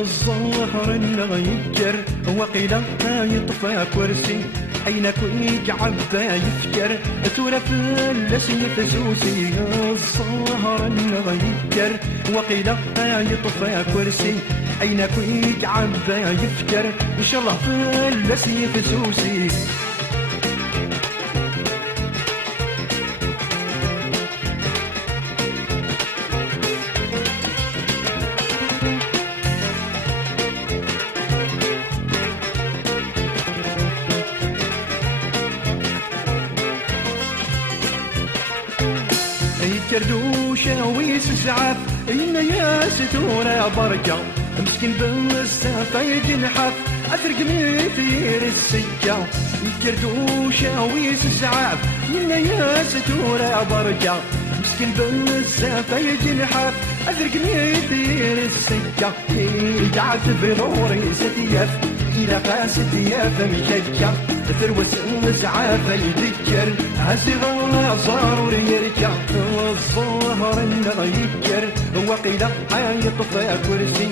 الظهر الغيكر وقيل يطفى كرسي أين كنت عبا يفكر تورا فلس يفسوسي. الظهر الغيكر وقيل يطفى كرسي أين كنت عبا يفكر إن شاء الله فلس يفسوسي. كردوشة ويسعف إن يا ستورة بركة مسكين بالسافة يجنحف أفرق مثير السكة. كردوشة ويسعف إن يا ستورة بركة مسكين بالسافة يجنحف أفرق مثير السكة. قعدت بنوري ستياف إلى قاست ياف مككة تروس الزعافة يذكر عزيغا صار يركع. الظهر الغيكر وقيل يطفى كرسي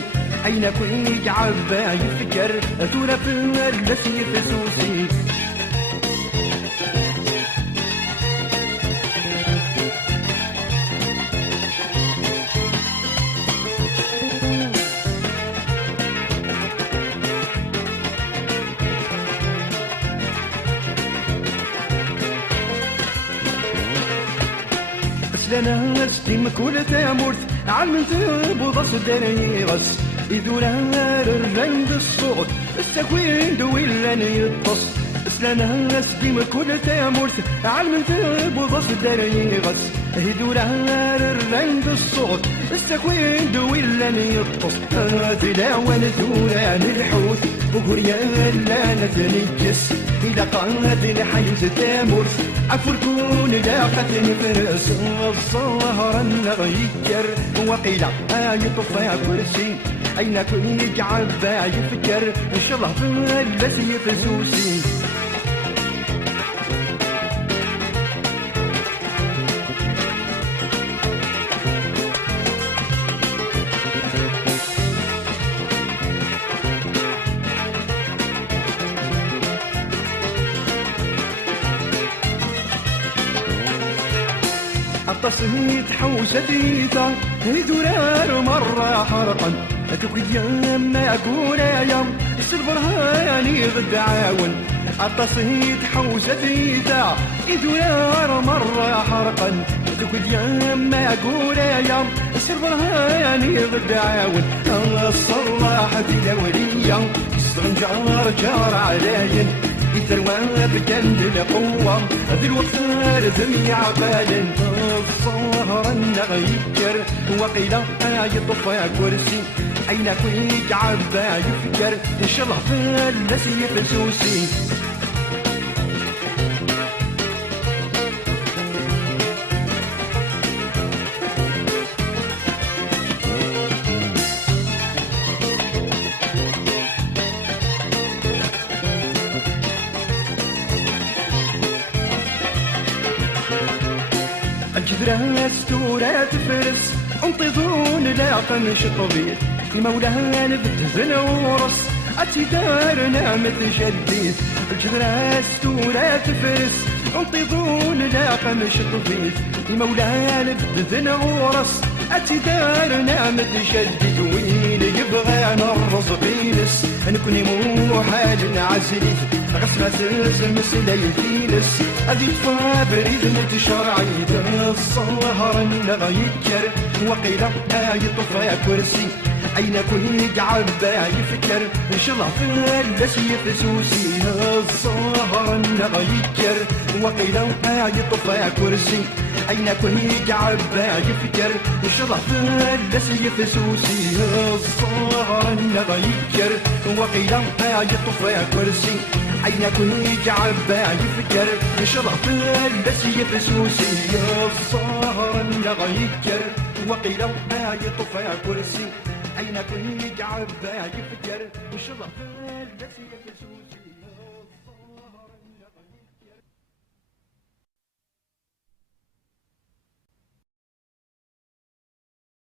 أين كنت عبا يفكر تورا فلس يفسوسي. لنا ستيم كل تامورت عالم ثوب وضص دريغس يدولار الرند الصوت التكوين دويلا يطص. لنا ستيم كل تامورت عالم ثوب وضص دريغس يدولار الرند الصوت التكوين دويلا يطص. تلاوان دوران الحوت وقريان لا نتنكس إلى قاد الحيز تامورت عفركون لاقتني فرس. الظهر الغيكر وقيل يطفى كرسي أين كنت عبا يفكر إن شاء الله فلس يفسوسي. عطسنيت حوستيتا دولار مرة حرقا تكوي يام ما أقول يام السلفرها يعني غد عاون. عطسنيت حوستيتا دولار مرة حرقا تكوي يام ما أقول يام السلفرها يعني غد عاون. الصراحة في الأولية الصنجار جار عليا يتروى بجند القوة ذي الوقت رزم عقال. الظهر الغيكر وقيل يطفى كرسي أين كنت عبا يفكر إن شاء الله فلس يفسوسي. الجدران ستورات فرس انتظرون لاقا شطبيت المولاها نبتزن ورص أتدار نعمة شديد. الجدران ستورات فرس انتظرون لاقا شطبيت المولاها نبتزن ورص أتدار نعمة شديد. وين يبغى نرز بينس نكوني مو حال عزليت غسمة سلسل يفينس أذي بريد متشرعي. الظهر الغيكر وقيل يطفى كرسي أين كنت عبا يفكر إن شاء الله فلس يفسوسي. الظهر الغيكر وقيل يطفى كرسي أين كنت عبا يفكر إن شاء الله فلس يفسوسي. الظهر الغيكر وقيل يطفى كرسي عينك يجعب يفكر يشرف بس يفسوسي الصهر يغيكر وقيل ما يطفى كرسي عينك يجعب يفكر يشرف بس يفسوسي